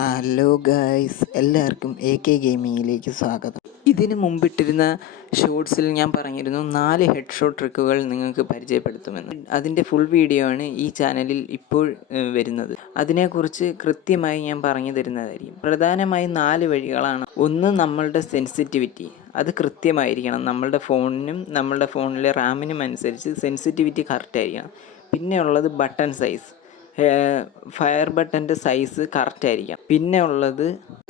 Hello guys, എല്ലാവർക്കും AK ഗെയിമിങ്ങിലേക്ക് സ്വാഗതം. ഇതിന് മുമ്പിട്ടിരുന്ന ഷോർട്സിൽ ഞാൻ പറഞ്ഞിരുന്നു 4 ഹെഡ് ഷോട്ട് ട്രിക്കുകൾ നിങ്ങൾക്ക് പരിചയപ്പെടുത്തുമെന്ന്. അതിൻ്റെ ഫുൾ വീഡിയോ ആണ് ഈ ചാനലിൽ ഇപ്പോൾ വരുന്നത്. അതിനെക്കുറിച്ച് കൃത്യമായി ഞാൻ പറഞ്ഞു തരുന്നതായിരിക്കും. പ്രധാനമായും 4 വഴികളാണ്. ഒന്ന്, നമ്മളുടെ സെൻസിറ്റിവിറ്റി, അത് കൃത്യമായിരിക്കണം. നമ്മളുടെ ഫോണിനും നമ്മളുടെ ഫോണിലെ റാമിനും അനുസരിച്ച് സെൻസിറ്റിവിറ്റി കറക്റ്റായിരിക്കണം. പിന്നെ ഉള്ളത് ബട്ടൺ സൈസ്, ഫയർ ബട്ടൻ്റെ സൈസ് കറക്റ്റ് ആയിരിക്കണം. പിന്നെ ഉള്ളത്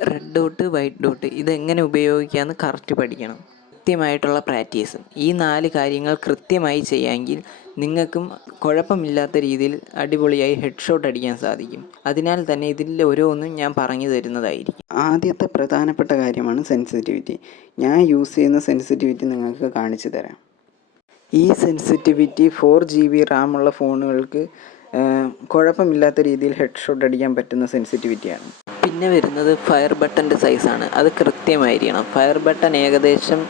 റെഡ് ഡോട്ട് വൈറ്റ് ഡോട്ട്, ഇതെങ്ങനെ ഉപയോഗിക്കാമെന്ന് കറക്റ്റ് പഠിക്കണം. കൃത്യമായിട്ടുള്ള പ്രാക്ടീസും. ഈ 4 കാര്യങ്ങൾ കൃത്യമായി ചെയ്യാമെങ്കിൽ നിങ്ങൾക്കും കുഴപ്പമില്ലാത്ത രീതിയിൽ അടിപൊളിയായി ഹെഡ് ഷോട്ട് അടിക്കാൻ സാധിക്കും. അതിനാൽ തന്നെ ഇതിൽ ഓരോന്നും ഞാൻ പറഞ്ഞു തരുന്നതായിരിക്കും. ആദ്യത്തെ പ്രധാനപ്പെട്ട കാര്യമാണ് സെൻസിറ്റിവിറ്റി. ഞാൻ യൂസ് ചെയ്യുന്ന സെൻസിറ്റിവിറ്റി നിങ്ങൾക്ക് കാണിച്ചു തരാം. ഈ സെൻസിറ്റിവിറ്റി 4GB റാം ഉള്ള ഫോണുകൾക്ക് കുഴപ്പമില്ലാത്ത രീതിയിൽ ഹെഡ് ഷോട്ട് അടിക്കാൻ പറ്റുന്ന സെൻസിറ്റിവിറ്റിയാണ്. പിന്നെ വരുന്നത് ഫയർ ബട്ടൻ്റെ സൈസാണ്. അത് കൃത്യമായിരിക്കണം. ഫയർ ബട്ടൺ ഏകദേശം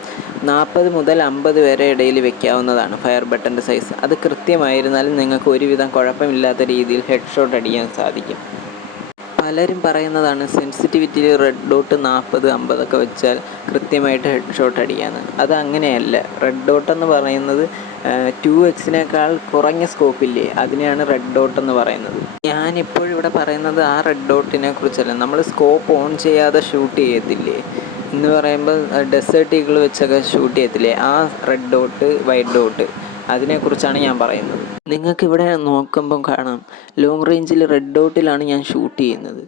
40 മുതൽ 50 വരെ ഇടയിൽ വെക്കാവുന്നതാണ് ഫയർ ബട്ടൻ്റെ സൈസ്. അത് കൃത്യമായിരുന്നാലും നിങ്ങൾക്ക് ഒരുവിധം കുഴപ്പമില്ലാത്ത രീതിയിൽ ഹെഡ് ഷോട്ട് അടിക്കാൻ സാധിക്കും. പലരും പറയുന്നതാണ് സെൻസിറ്റിവിറ്റിയിൽ റെഡ് ഡോട്ട് 40-50 ഒക്കെ വെച്ചാൽ കൃത്യമായിട്ട് ഹെഡ് ഷോട്ട് അടിക്കാമെന്ന്. അത് അങ്ങനെയല്ല. റെഡ് ഡോട്ട് എന്ന് പറയുന്നത് 2x കുറഞ്ഞ സ്കോപ്പില്ലേ, അതിനെയാണ് റെഡ് ഡോട്ട് എന്ന് പറയുന്നത്. ഞാനിപ്പോഴിവിടെ പറയുന്നത് ആ റെഡ് ഡോട്ടിനെ കുറിച്ചല്ല. നമ്മൾ സ്കോപ്പ് ഓൺ ചെയ്യാതെ ഷൂട്ട് ചെയ്യത്തില്ലേ എന്ന് പറയുമ്പോൾ ഡെസേർട്ട് ഈഗിൾ വെച്ചൊക്കെ ഷൂട്ട് ചെയ്യത്തില്ലേ, ആ റെഡ് ഡോട്ട് വൈറ്റ് ഡോട്ട്, അതിനെക്കുറിച്ചാണ് ഞാൻ പറയുന്നത്. നിങ്ങൾക്കിവിടെ നോക്കുമ്പം കാണാം, ലോങ് റേഞ്ചിൽ റെഡ് ഡോട്ടിലാണ് ഞാൻ ഷൂട്ട് ചെയ്യുന്നത്.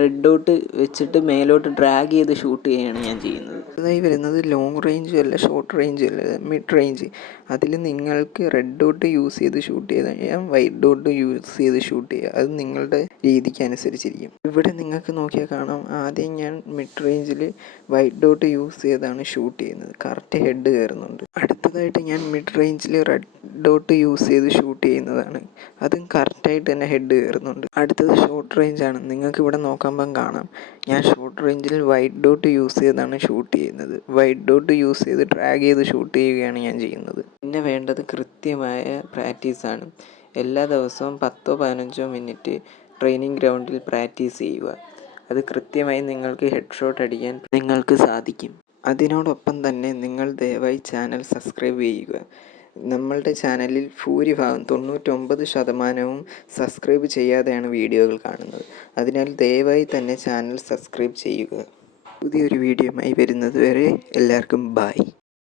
റെഡ് ഡോട്ട് വെച്ചിട്ട് മേലോട്ട് ഡ്രാഗ് ചെയ്ത് ഷൂട്ട് ചെയ്യുകയാണ് ഞാൻ ചെയ്യുന്നത്. അതായി വരുന്നത് ലോങ് റേഞ്ചും അല്ല, ഷോർട്ട് റേഞ്ചും അല്ല, മിഡ് റേഞ്ച്. അതിൽ നിങ്ങൾക്ക് റെഡ് ഡോട്ട് യൂസ് ചെയ്ത് ഷൂട്ട് ചെയ്ത് കഴിഞ്ഞാൽ വൈറ്റ് ഡോട്ട് യൂസ് ചെയ്ത് ഷൂട്ട് ചെയ്യുക. അത് നിങ്ങളുടെ രീതിക്ക് അനുസരിച്ചിരിക്കും. ഇവിടെ നിങ്ങൾക്ക് നോക്കിയാൽ കാണാം, ആദ്യം ഞാൻ മിഡ് റേഞ്ചിൽ വൈറ്റ് ഡോട്ട് യൂസ് ചെയ്താണ് ഷൂട്ട് ചെയ്യുന്നത്. കറക്റ്റ് ഹെഡ് കയറുന്നുണ്ട്. അടുത്തതായിട്ട് ഞാൻ മിഡ് റേഞ്ചിൽ റെഡ് ഡോട്ട് യൂസ് ചെയ്ത് ഷൂട്ട് ചെയ്യുന്നതാണ്. അതും കറക്റ്റായിട്ട് തന്നെ ഹെഡ് കയറുന്നുണ്ട്. അടുത്തത് ഷോർട്ട് റേഞ്ചാണ്. നിങ്ങൾക്ക് ഇവിടെ നോക്കുമ്പം കാണാം, ഞാൻ ഷോർട്ട് റേഞ്ചിൽ വൈറ്റ് ഡോട്ട് യൂസ് ചെയ്താണ് ഷൂട്ട് ചെയ്യുന്നത്. വൈറ്റ് ഡോട്ട് യൂസ് ചെയ്ത് ഡ്രാഗ് ചെയ്ത് ഷൂട്ട് ചെയ്യുകയാണ് ഞാൻ ചെയ്യുന്നത്. പിന്നെ വേണ്ടത് കൃത്യമായ പ്രാക്ടീസാണ്. എല്ലാ ദിവസവും 10-15 മിനിറ്റ് ട്രെയിനിങ് ഗ്രൗണ്ടിൽ പ്രാക്ടീസ് ചെയ്യുക. അത് കൃത്യമായി നിങ്ങൾക്ക് ഹെഡ് ഷോട്ട് അടിക്കാൻ നിങ്ങൾക്ക് സാധിക്കും. അതിനോടൊപ്പം തന്നെ നിങ്ങൾ ദയവായി ചാനൽ സബ്സ്ക്രൈബ് ചെയ്യുക. നമ്മളുടെ ചാനലിൽ ഭൂരിഭാഗം 99% സബ്സ്ക്രൈബ് ചെയ്യാതെയാണ് വീഡിയോകൾ കാണുന്നത്. അതിനാൽ ദയവായി തന്നെ ചാനൽ സബ്സ്ക്രൈബ് ചെയ്യുക. പുതിയൊരു വീഡിയോയുമായി വരുന്നത് വരെ എല്ലാവർക്കും ബൈ.